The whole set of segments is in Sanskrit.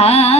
হা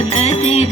أتي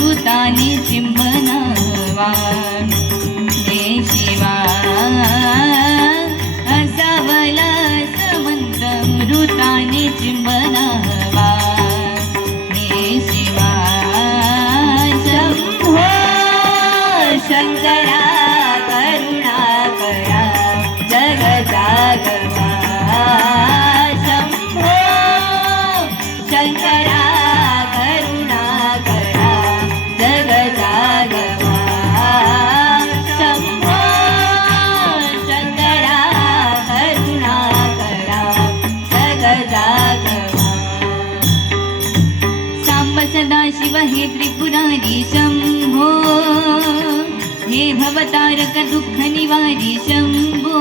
ప్రభుదాని జిమ్మ सदाशिव हे त्रिपुरारी शम्भो। हे भवतारकदुःखनिवारि शम्भो।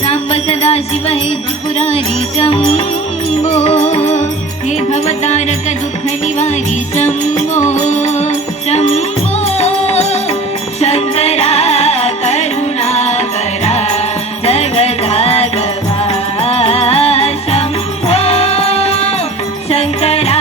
साम्ब सदाशिव हे त्रिपुरारी शम्भो। हे भवतारकदुःखनिवारि शम्भो। शम्भो शङ्करा करुणाकरा सर्वदा गवा शम्भो शङ्करा